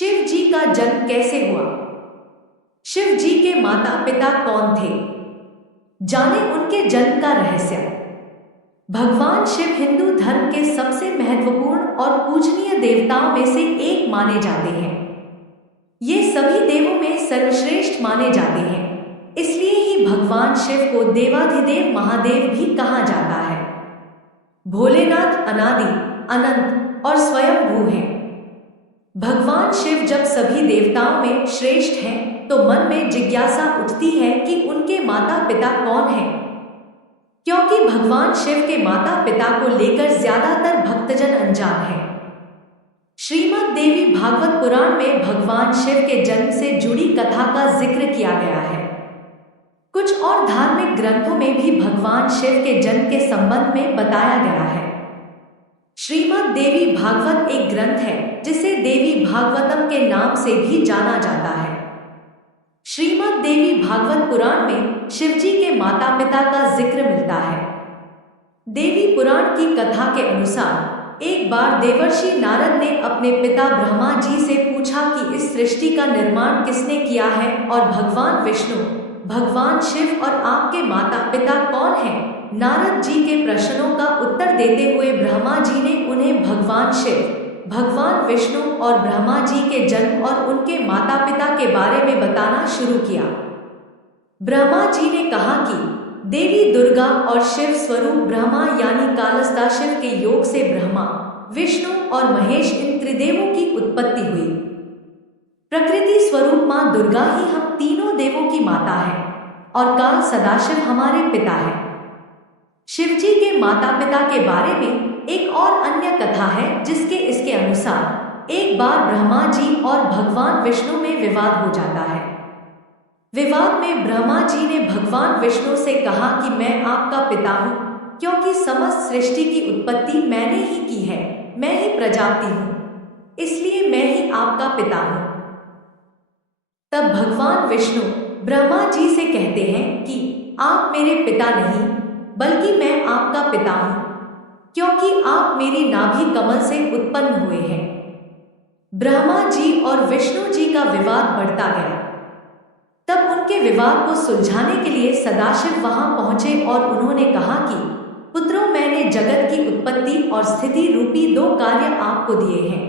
शिव जी का जन्म कैसे हुआ? शिव जी के माता पिता कौन थे? जाने उनके जन्म का रहस्य। भगवान शिव हिंदू धर्म के सबसे महत्वपूर्ण और पूजनीय देवताओं में से एक माने जाते हैं। ये सभी देवों में सर्वश्रेष्ठ माने जाते हैं, इसलिए ही भगवान शिव को देवाधिदेव महादेव भी कहा जाता है। भोलेनाथ अनादि, अनंत और स्वयंभू हैं। भगवान शिव जब सभी देवताओं में श्रेष्ठ हैं, तो मन में जिज्ञासा उठती है कि उनके माता पिता कौन हैं, क्योंकि भगवान शिव के माता पिता को लेकर ज्यादातर भक्तजन अनजान हैं। श्रीमद् देवी भागवत पुराण में भगवान शिव के जन्म से जुड़ी कथा का जिक्र किया गया है। कुछ और धार्मिक ग्रंथों में भी भगवान शिव के जन्म के संबंध में बताया गया है। श्रीमद् देवी भागवत एक ग्रंथ है जिसे देवी भागवतम के नाम से भी जाना जाता है। श्रीमद् देवी भागवत पुराण में शिवजी के माता पिता का जिक्र मिलता है। देवी पुराण की कथा के अनुसार एक बार देवर्षि नारद ने अपने पिता ब्रह्मा जी से पूछा कि इस सृष्टि का निर्माण किसने किया है और भगवान विष्णु, भगवान शिव और आपके माता पिता कौन हैं? नारद जी के प्रश्नों का उत्तर देते हुए ब्रह्मा जी ने उन्हें भगवान शिव, भगवान विष्णु और ब्रह्मा जी के जन्म और उनके माता पिता के बारे में बताना शुरू किया। ब्रह्मा जी ने कहा कि देवी दुर्गा और शिव स्वरूप ब्रह्मा यानी कालसदाशिव के योग से ब्रह्मा, विष्णु और महेश इन त्रिदेवों की उत्पत्ति हुई। प्रकृति स्वरूप मां दुर्गा ही हम तीनों देवों की माता है और काल सदाशिव हमारे पिता है। शिवजी के माता पिता के बारे में एक और अन्य कथा है जिसके इसके अनुसार एक बार ब्रह्मा जी और भगवान विष्णु में विवाद हो जाता है। विवाद में ब्रह्मा जी ने भगवान विष्णु से कहा कि मैं आपका पिता हूँ, क्योंकि समस्त सृष्टि की उत्पत्ति मैंने ही की है, मैं ही प्रजाति हूँ, इसलिए मैं ही आपका पिता हूँ। तब भगवान विष्णु ब्रह्मा जी से कहते हैं कि आप मेरे पिता नहीं, बल्कि मैं आपका पिता हूं, क्योंकि आप मेरी नाभि कमल से उत्पन्न हुए हैं। ब्रह्मा जी और विष्णु जी का विवाद बढ़ता गया। तब उनके विवाद को सुलझाने के लिए सदाशिव वहां पहुंचे और उन्होंने कहा कि पुत्रों, मैंने जगत की उत्पत्ति और स्थिति रूपी दो कार्य आपको दिए हैं।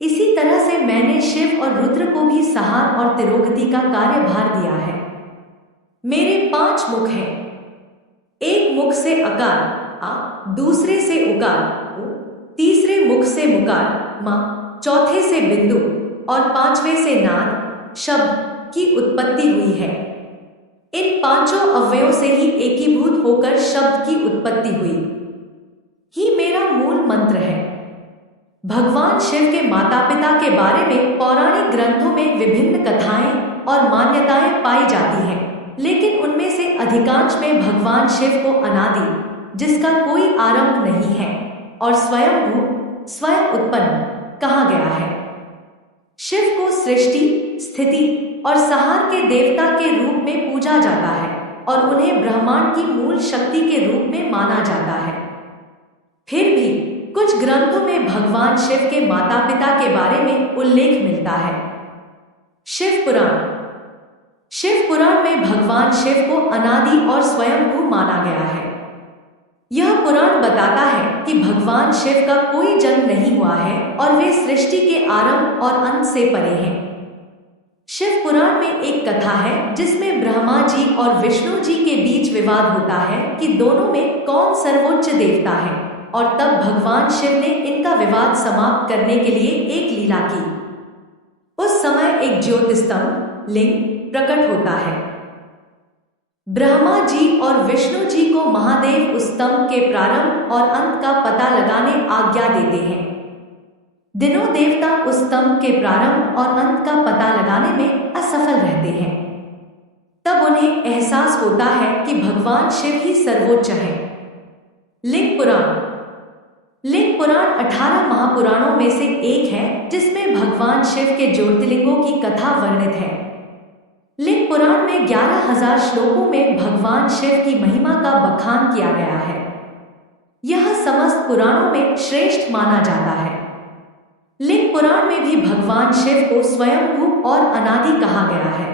इसी तरह से मैंने शिव और रुद्र को भी संहार और तिरोगति का कार्यभार दिया है। मेरे 5 मुख हैं। एक मुख से अकार आ, दूसरे से उकार उ, तीसरे मुख से मुकार मा, चौथे से बिंदु और 5वें से नाद शब्द की उत्पत्ति हुई है। इन 5 अवयवों से ही एकीभूत होकर शब्द की उत्पत्ति हुई ही मेरा मूल मंत्र है। भगवान शिव के माता पिता के बारे में पौराणिक ग्रंथों में विभिन्न कथाएं और मान्यताएं पाई जाती हैं, लेकिन उनमें से अधिकांश में भगवान शिव को अनादि, जिसका कोई आरंभ नहीं है, और स्वयंभू, स्वयं उत्पन्न कहा गया है। शिव को सृष्टि, स्थिति और संहार के देवता के रूप में पूजा जाता है और उन्हें ब्रह्मांड की मूल शक्ति के रूप में माना जाता है। फिर भी कुछ ग्रंथों में भगवान शिव के माता पिता के बारे में उल्लेख मिलता है। शिव पुराण। शिव पुराण में भगवान शिव को अनादि और स्वयंभू माना गया है। यह पुराण बताता है कि भगवान शिव का कोई जन्म नहीं हुआ है और वे सृष्टि के आरंभ और अंत से परे हैं। शिव पुराण में एक कथा है जिसमें ब्रह्मा जी और विष्णु जी के बीच विवाद होता है कि दोनों में कौन सर्वोच्च देवता है, और तब भगवान शिव ने इनका विवाद समाप्त करने के लिए एक लीला की। उस समय एक ज्योतिस्तंभ लिंग प्रकट होता है। ब्रह्मा जी और विष्णु जी को महादेव उस स्तंभ के प्रारंभ और अंत का पता लगाने आज्ञा देते हैं। दिनों देवता उस स्तंभ के प्रारंभ और अंत का पता लगाने में असफल रहते हैं। तब उन्हें एहसास होता है कि भगवान शिव ही सर्वोच्च है। लिंग पुराण। लिंग पुराण 18 महापुराणों में से एक है जिसमें भगवान शिव के ज्योतिर्लिंगों की कथा वर्णित है। लिंग पुराण में 11,000 श्लोकों में भगवान शिव की महिमा का बखान किया गया है। यह समस्त पुराणों में श्रेष्ठ माना जाता है। लिंग पुराण में भी भगवान भगवान शिव को स्वयंभू और अनादि कहा गया है।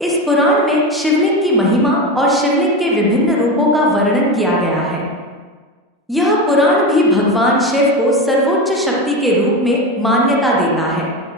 इस पुराण में शिवलिंग की महिमा और शिवलिंग के विभिन्न रूपों का वर्णन किया गया है। यह पुराण भी भगवान शिव को सर्वोच्च शक्ति के रूप में मान्यता देता है।